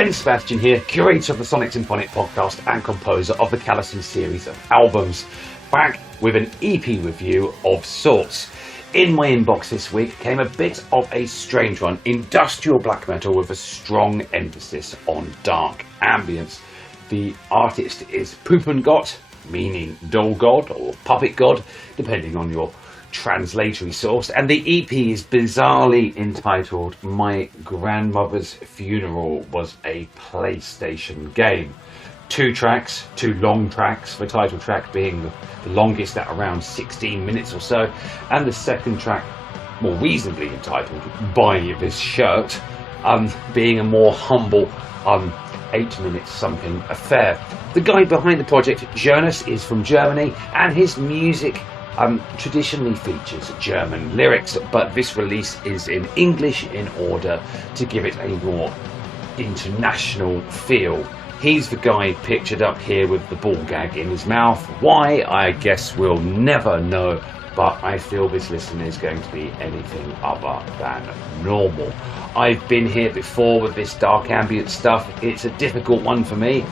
friend Sebastian here, curator of the Sonic Symphonic podcast and composer of the Kalasin series of albums, back with an EP review of sorts. In my inbox this week came a bit of a strange one, industrial black metal with a strong emphasis on dark ambience. The artist is PUPP3NG0TT, meaning doll god or puppet god, depending on your translatory source, and the EP is bizarrely entitled My Grandmother's Funeral Was a PlayStation Game. Two long tracks, the title track being the longest at around 16 minutes or so, and the second track, more reasonably entitled Buy This Shirt, being a more humble 8 minutes something affair. The guy behind the project, Jonas, is from Germany, and his music traditionally features German lyrics, but this release is in English in order to give it a more international feel. He's the guy pictured up here with the ball gag in his mouth. Why, I guess we'll never know, but I feel this listen is going to be anything other than normal. I've been here before with this Dark Ambience stuff. It's a difficult one for me.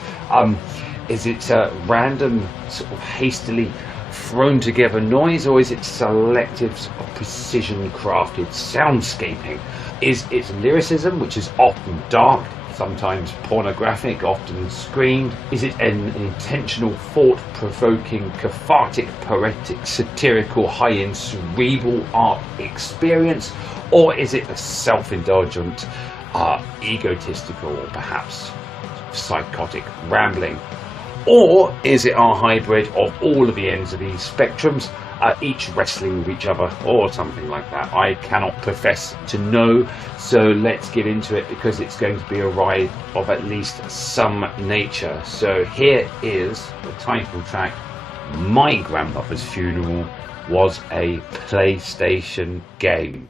Is it a random, sort of hastily thrown together noise, or is it selective, sort of precision crafted soundscaping? Is it lyricism, which is often dark, sometimes pornographic, often screamed? Is it an intentional, thought-provoking, cathartic, poetic, satirical, high-end, cerebral art experience? Or is it a self-indulgent, egotistical, or perhaps psychotic rambling? Or is it a hybrid of all of the ends of these spectrums, each wrestling with each other, or something like that? I cannot profess to know, so let's get into it, because it's going to be a ride of at least some nature. So here is the title track, My Grandmother's Funeral Was a PlayStation Game.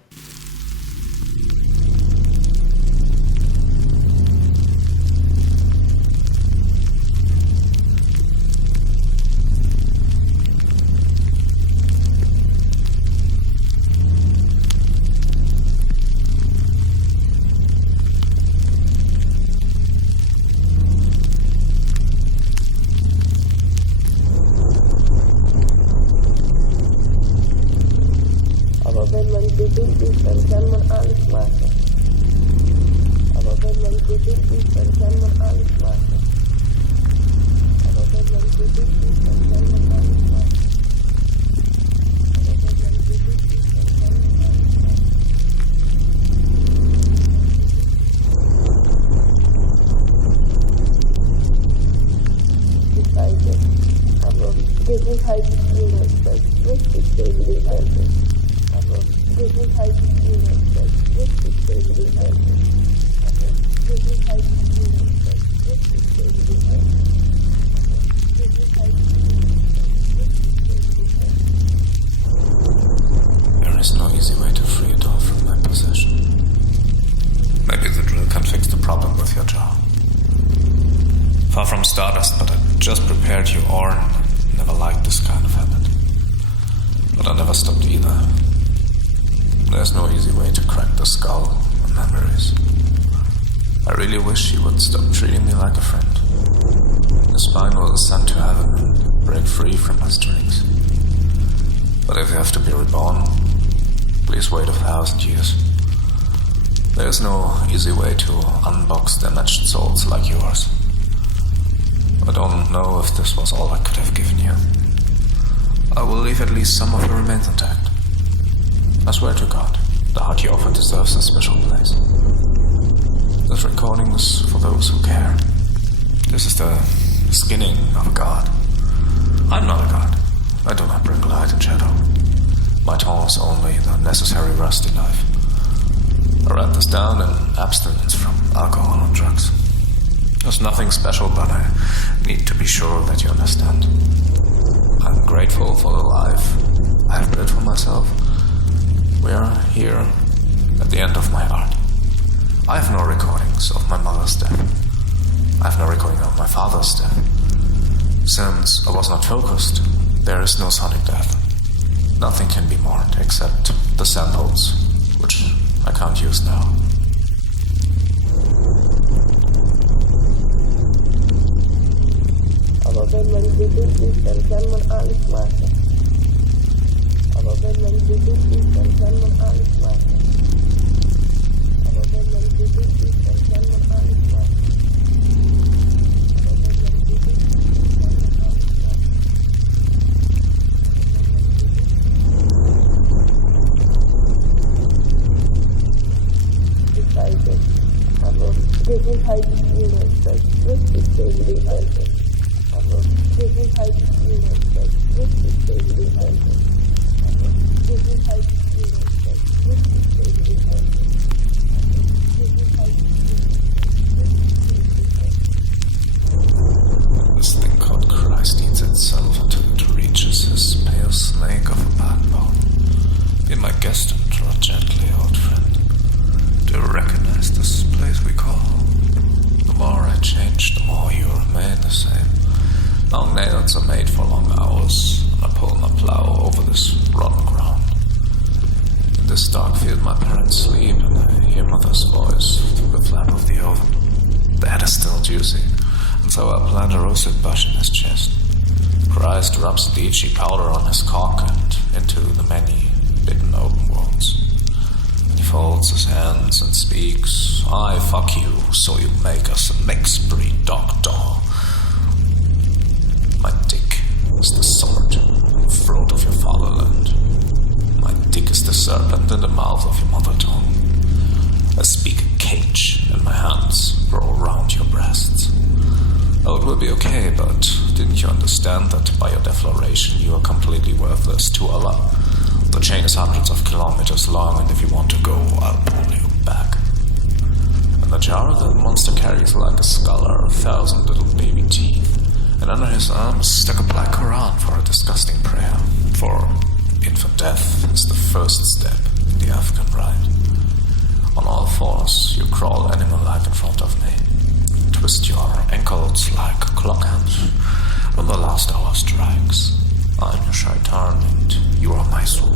There is no easy way to free it all from my possession. Maybe the drill can fix the problem with your jaw. Far from Stardust, but I just prepared you, or never liked this kind of habit. But I never stopped either. There's no easy way to crack the skull and memories. I really wish you would stop treating me like a friend. Your spine was sent to heaven and break free from my strings. But if you have to be reborn, please wait 1,000 years. There's no easy way to unbox damaged souls like yours. I don't know if this was all I could have given you. I will leave at least some of your remains intact. I swear to God, the heart you offer deserves a special place. This recording is for those who care. This is the skinning of a god. I'm not a god. I do not bring light and shadow. My tone is only the necessary rust in life. I write this down in abstinence from alcohol and drugs. There's nothing special, but I need to be sure that you understand. I'm grateful for the life I have built for myself. We are here at the end of my art. I have no recordings of my mother's death. I have no recording of my father's death. Since I was not focused, there is no sonic death. Nothing can be mourned except the samples, which I can't use now. gesund ist, dann kann man alles machen. Aber wenn man gesund ist, dann kann man alles machen. Aber wenn man gesund ist, dann kann man alles machen. Aber wenn man gesund ist, dann kann man alles machen. Ich weiß es, aber Gesundheit ist immer das Wichtigste im Leben. Aber Gesundheit ist immer das Wichtigste im Leben. Aber Gesundheit ist immer das Wichtigste im Leben. Gesundheit ist immer das Wichtigste im Leben. This thing called Christ eats itself until it reaches his pale snake of a backbone. Be my guest and draw gently, old friend. Do you recognize this place we call home? The more I change, the more you remain the same. Long nails are made for long hours, and I pull my plow over this rotten ground. In this dark field my parents sleep, and I hear mother's voice through the flap of the oven. The head is still juicy, and so I plant a roasted bush in his chest. Christ rubs the itchy powder on his cock and into the many bitten open wounds. He folds his hands and speaks, I fuck you, so you make us a mixed breed doctor. My dick is the sword in the throat of your fatherland. My dick is the serpent in the mouth of your mother tongue. I speak a cage, and my hands grow around your breasts. Oh, it will be okay, but didn't you understand that by your declaration you are completely worthless to Allah? The chain is hundreds of kilometers long, and if you want to go, I'll pull you back. In the jar, the monster carries like a skull are 1,000 little baby teeth, and under his arm is stuck a black Quran for a disgusting prayer. For infant death is the first step in the Afghan rite. On all fours, you crawl animal-like in front of me. Twist your ankles like clock hands when the last hour strikes. I'm your shaitan and you are my soul.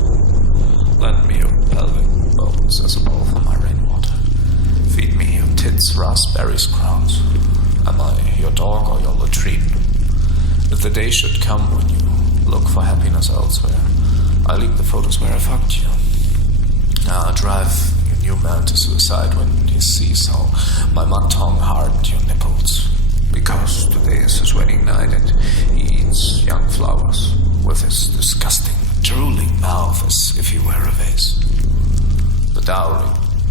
Lend me your pelvic bones as a bowl for my rainwater. Feed me your tits, raspberry sprouts. Am I your dog or your latrine? If the day should come when you look for happiness elsewhere, I leak the photos where I fucked you. I drive your new man to suicide when he sees how my mud tongue hardened your nipples. Because today is his wedding night and he eats young flowers with his disgusting, drooling mouth as if he were a vase. The dowry,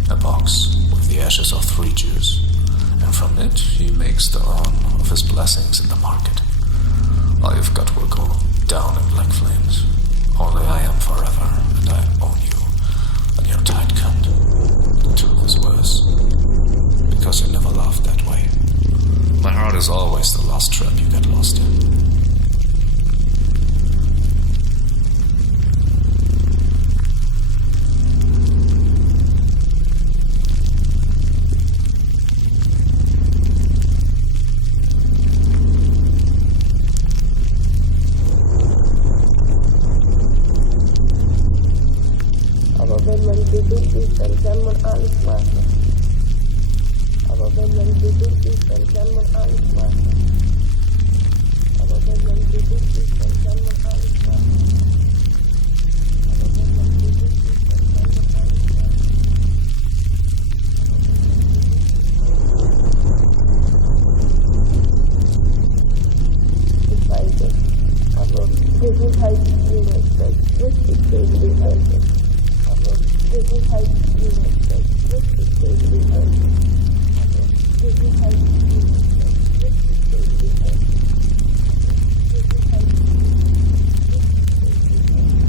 a box with the ashes of 3 Jews, and from it he makes the urn of his blessings in the market. All you've got will go down in black flames. Only I am forever, and I own you, and you're tight cunt. The truth is worse, because you never loved that way. My heart is always the last trap you get lost in. Aber wenn man gesund ist, dann kann man alles machen. Aber wenn man gesund ist, dann kann man alles machen. Aber wenn man gesund ist, dann kann man alles machen. Aber wenn man gesund ist, dann kann man alles machen. Ich weiß es, aber Gesundheit ist immer das Wichtigste im Leben. Aber Gesundheit ist immer das Wichtigste im Leben. Gesundheit ist immer das Wichtigste im Leben. Gesundheit ist immer das Wichtigste im Leben.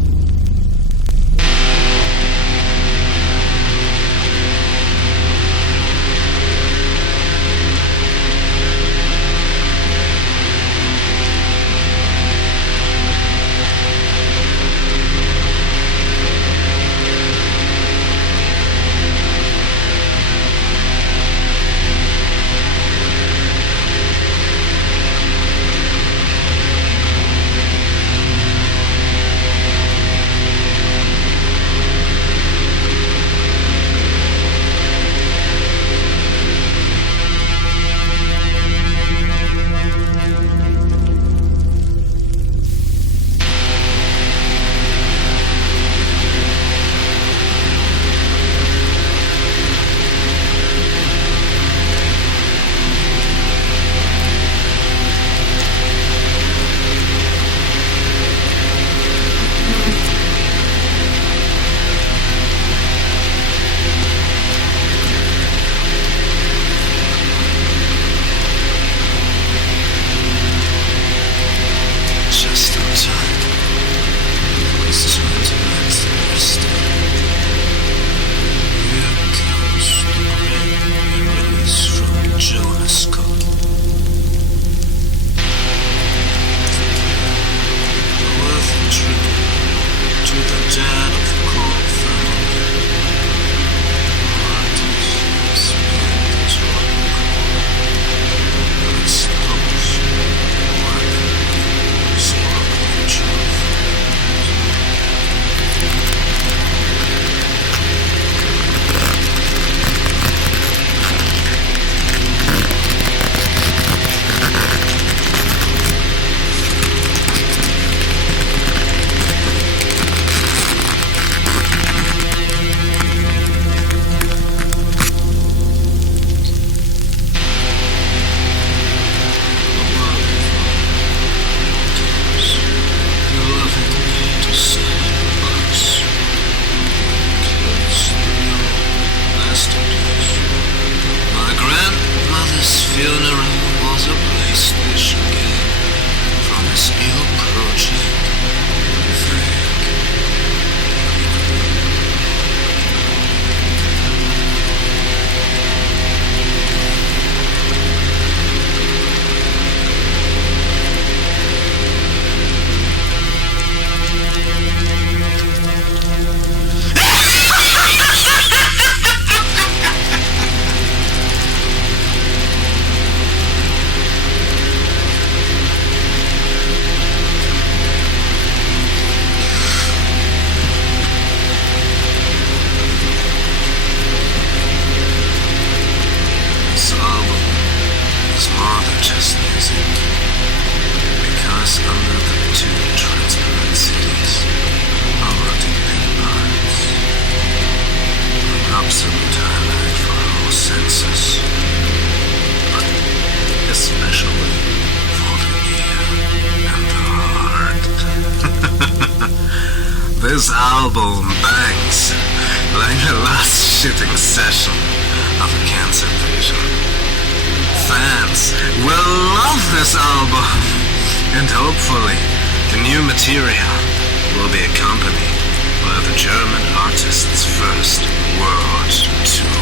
just music. Because under the two transparent cities are rotting pink parts. An absolute highlight for our senses, but especially for the ear and the heart. This album bangs like the last shitting session of a cancer patient. Fans will love this album, and hopefully the new material will be accompanied by the German artist's first world tour.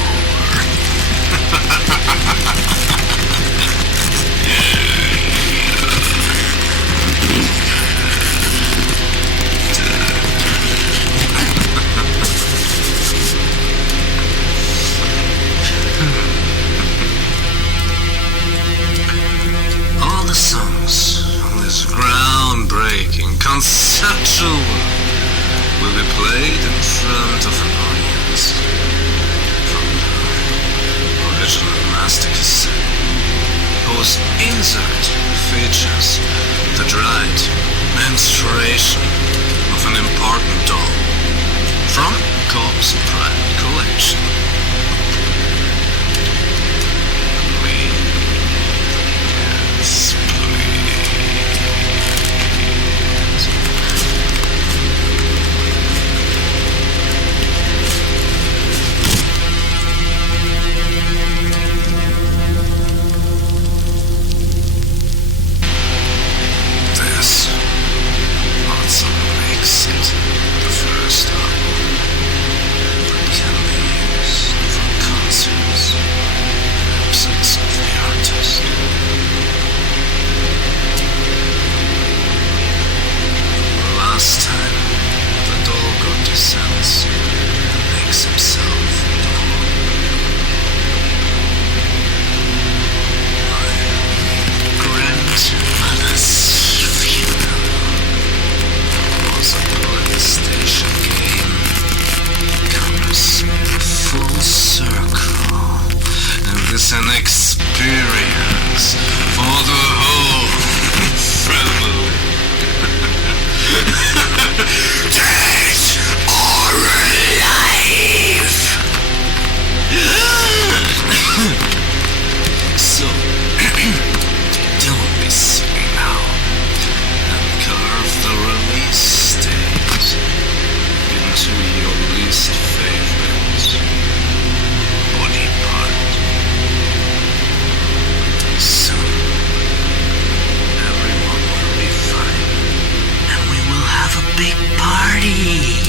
All the songs on this groundbreaking conceptual work will be played in front of an audience from the original master cassette, whose insert features the dried menstruation of an important doll from Corpse Pride collection. Yes, please. This also makes it the first album that can be used for concerts in absence of the artist. The last time the doll god descends and makes himself doll, my grandmother's funeral was a PlayStation game. Comes full circle, and it's an experience for the whole family. Dead or alive! So, don't be silly now, and carve the release date into your least favorite body part. Soon, everyone will be fine, and we will have a big party.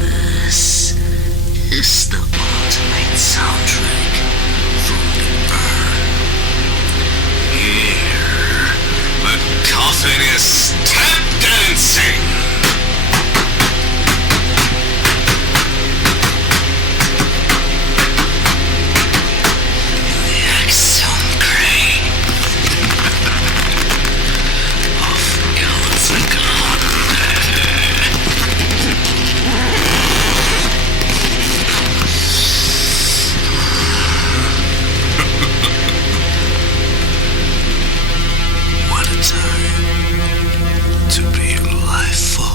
This is the ultimate soundtrack from the burn. Here, the coffin is tap dancing. The axon crane of Kalasin. What a time to be alive for.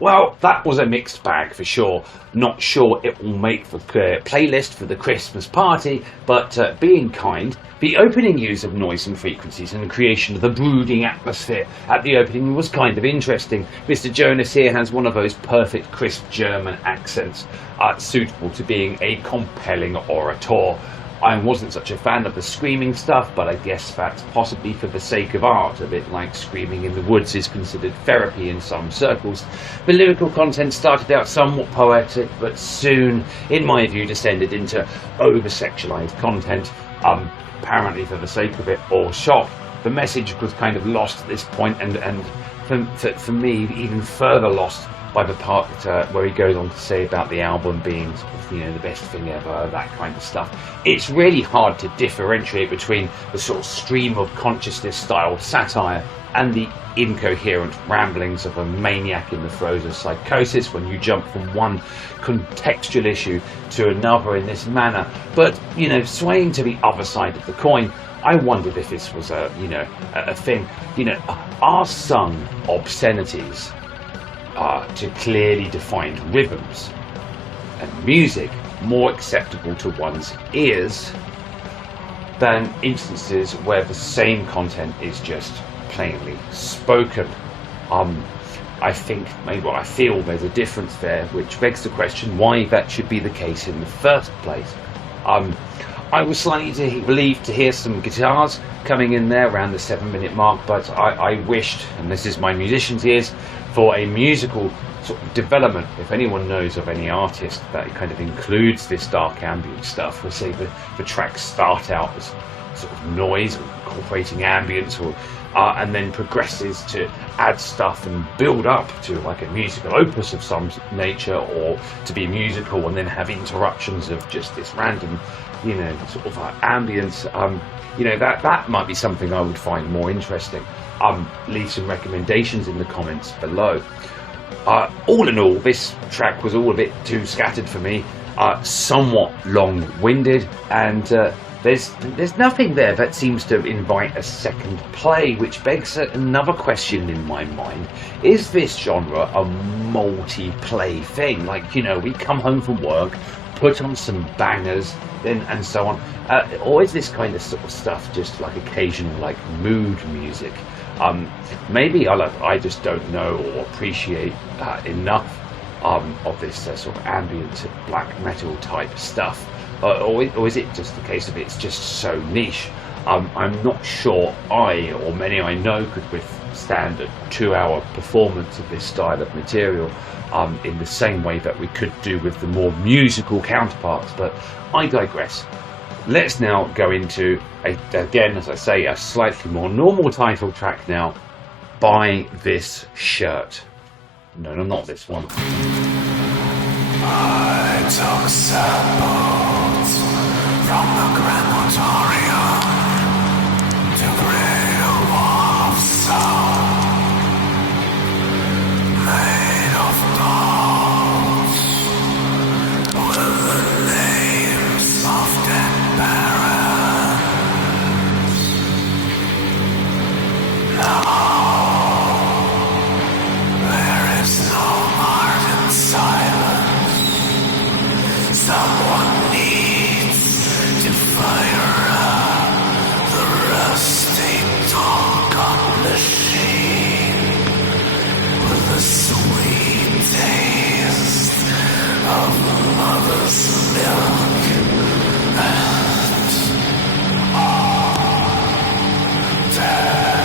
Well, that was a mixed bag for sure. Not sure it will make the playlist for the Christmas party, but being kind, the opening use of noise and frequencies and the creation of the brooding atmosphere at the opening was kind of interesting. Mr. Jonas here has one of those perfect crisp German accents, suitable to being a compelling orator. I wasn't such a fan of the screaming stuff, but I guess that's possibly for the sake of art, a bit like screaming in the woods is considered therapy in some circles. The lyrical content started out somewhat poetic, but soon, in my view, descended into over-sexualized content, apparently for the sake of it, or shock. The message was kind of lost at this point, and for me, even further lost by the part where he goes on to say about the album being sort of, the best thing ever, that kind of stuff. It's really hard to differentiate between the sort of stream of consciousness style satire and the incoherent ramblings of a maniac in the throes of psychosis when you jump from one contextual issue to another in this manner. But, swaying to the other side of the coin, I wondered if this was a thing. Are sung obscenities to clearly defined rhythms and music more acceptable to one's ears than instances where the same content is just plainly spoken? I feel there's a difference there, which begs the question why that should be the case in the first place. I was slightly relieved to hear some guitars coming in there around the 7-minute mark, but I wished, and this is my musician's ears, for a musical sort of development. If anyone knows of any artist that kind of includes this dark ambient stuff, where say the tracks start out as sort of noise or incorporating ambience, or and then progresses to add stuff and build up to like a musical opus of some nature, or to be musical and then have interruptions of just this random sort of ambience, that might be something I would find more interesting. Leave some recommendations in the comments below. All in all, this track was all a bit too scattered for me, somewhat long-winded, and there's nothing there that seems to invite a second play, which begs another question in my mind. Is this genre a multi-play thing? Like, we come home from work, put on some bangers, and so on, or is this kind of sort of stuff just like occasional like mood music? Maybe I just don't know or appreciate enough of this sort of ambient black metal type stuff, or is it just the case of it's just so niche? I'm not sure I, or many I know, could withstand a 2-hour performance of this style of material in the same way that we could do with the more musical counterparts, but I digress. Let's now go into, again, as I say, a slightly more normal title track now, Buy This Shirt. No, not this one. I took samples from the crematorium to create a wall of sound made of dolls with the names of dead parents. Now there is no Martin silence. Someone needs to fire up the rusty talk-on machine with a sweet taste of mother's milk and death.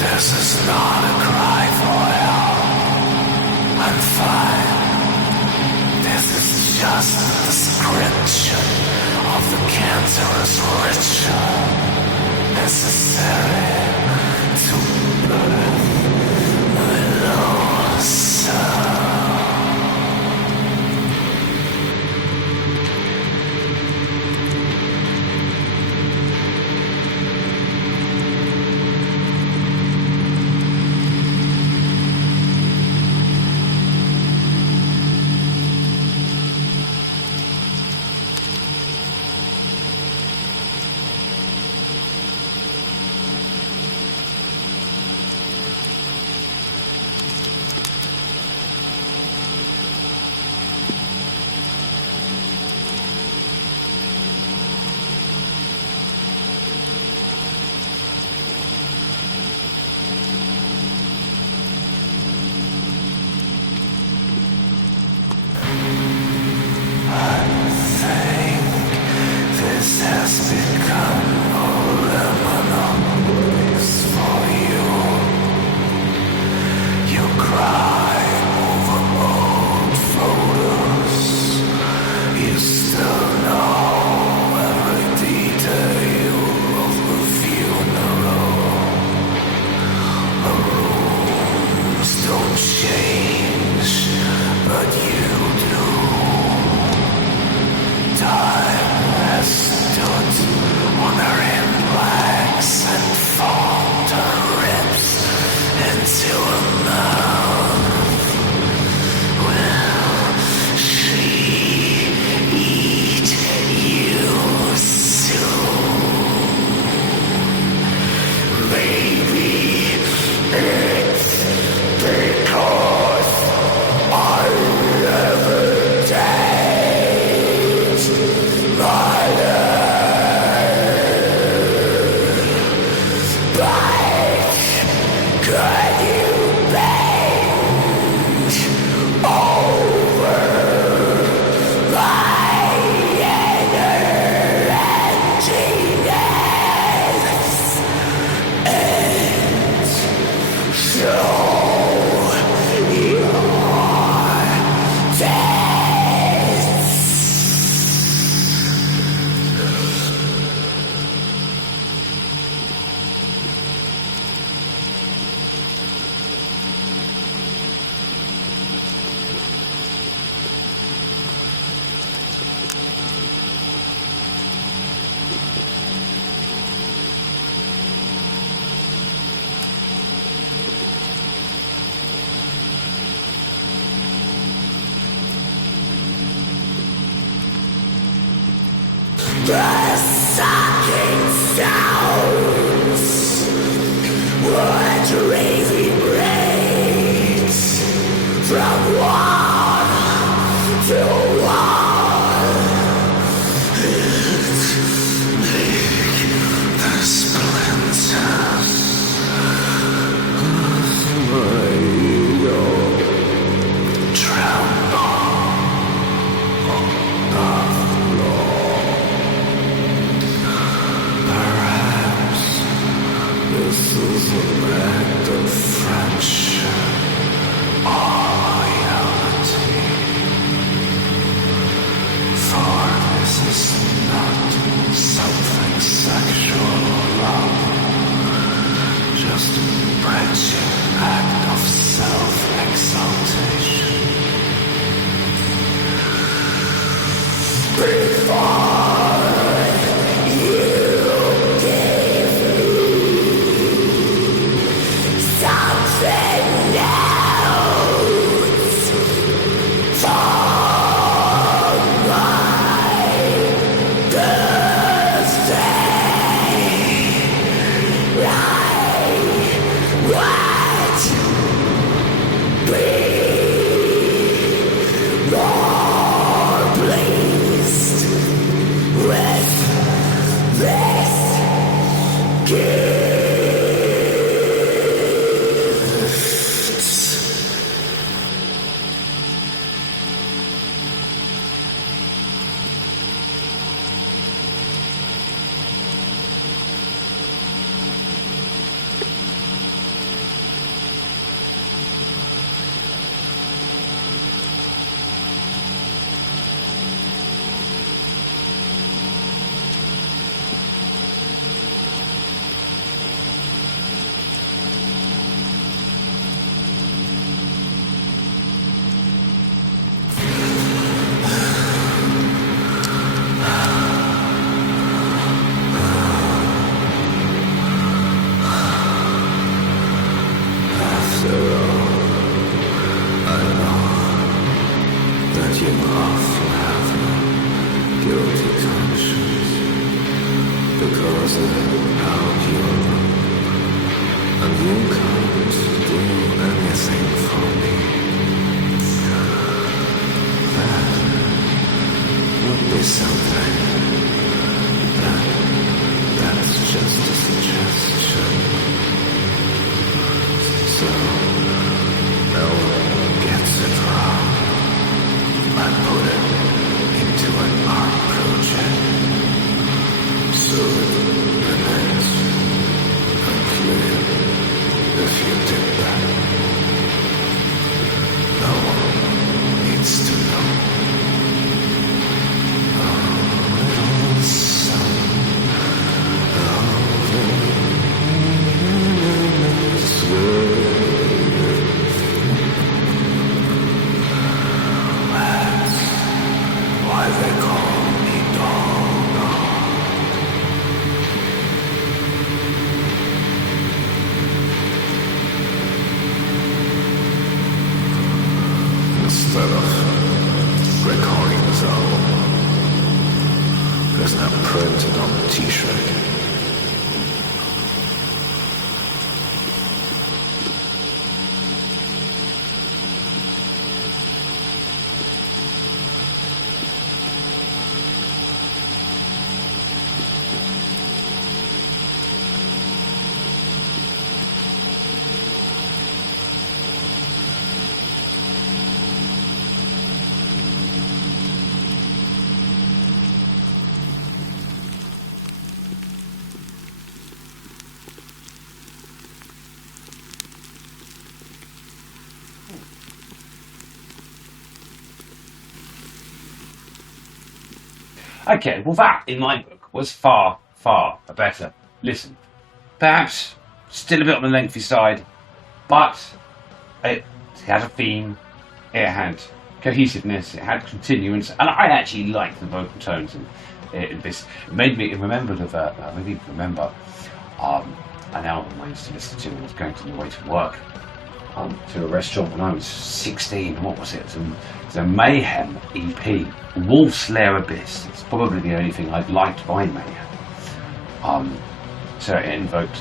This is not a cry for help. I'm fine. This is just a description of the cancerous ritual necessary to birth my lower self. The sucking sounds would reverberate from one to one. The splinters of my ego tremble on the floor. Perhaps this is an act of friendship or loyalty. For this is not something sexual or love, just a wretched act of self-exaltation. Before you give me something else for my birthday, I would be more pleased with this gift. After all, I know that you often have no guilty conscience, because I held you alone, and you can't do anything for me. That would be something. That's just a suggestion. So, no one gets it wrong. I put it into an art project, so it remains unclear if you did that. No one needs to know. is now printed on the t-shirt. Okay, well that, in my book, was far, far better. Listen, perhaps still a bit on the lengthy side, but it had a theme, it had cohesiveness, it had continuance, and I actually liked the vocal tones in this. It made me remember an album I used to listen to when I was going on the way to work, to a restaurant when I was 16. What was it? It was a Mayhem EP, Wolf's Lair Abyss. It's probably the only thing I've liked by Mayhem. So it invoked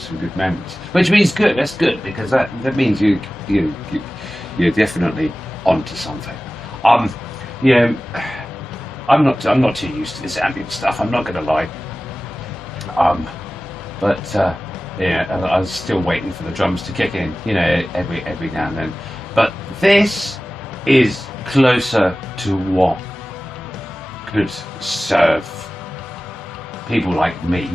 some good memories, which means good. That's good, because that means you're definitely onto something. You know, I'm not too used to this ambient stuff. I'm not going to lie. But I was still waiting for the drums to kick in, every now and then. But this is closer to what could serve people like me,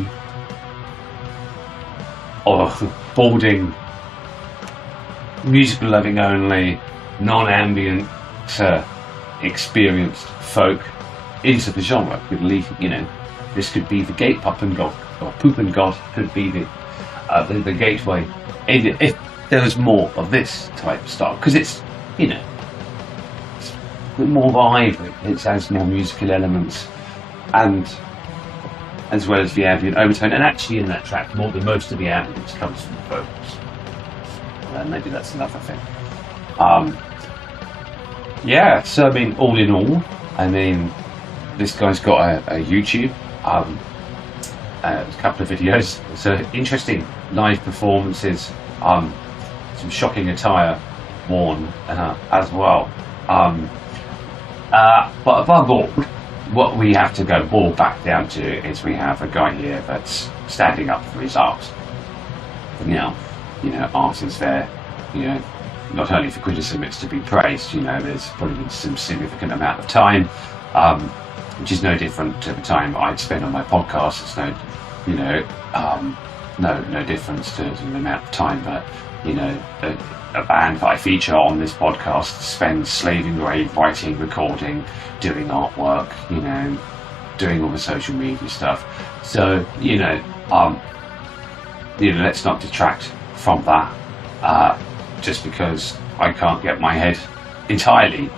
or boarding, musical loving only, non-ambient, experienced folk into the genre. Could lead, this could be the gate. PUPP3NG0TT could be the gateway. If there was more of this type of style, because it's more of a hybrid. It has more musical elements, and as well as the ambient overtone. And actually, in that track, most of the ambience comes from the vocals. Maybe that's another thing. So I mean, all in all, this guy's got a YouTube, a couple of videos. So interesting live performances, some shocking attire worn as well. But above all, what we have to go all back down to is we have a guy here that's standing up for his art. Art is there, not only for criticism, it's to be praised. There's probably some significant amount of time, which is no different to the time I'd spend on my podcast. It's no difference to the amount of time that a band that I feature on this podcast spends slaving away, writing, recording, doing artwork, doing all the social media stuff. So let's not detract from that just because I can't get my head entirely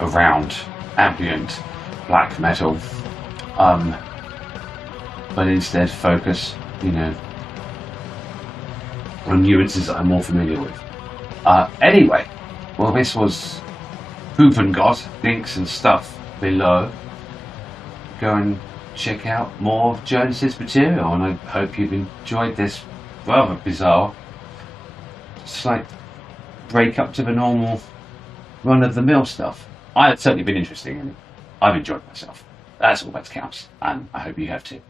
around ambient black metal, but instead focus on nuances that I'm more familiar with. Anyway, well, this was PUPP3NG0TT. Links and stuff below. Go and check out more of Jonas's material, and I hope you've enjoyed this rather bizarre, slight break up to the normal run-of-the-mill stuff. It's certainly been interesting, and I've enjoyed myself. That's all that counts, and I hope you have too.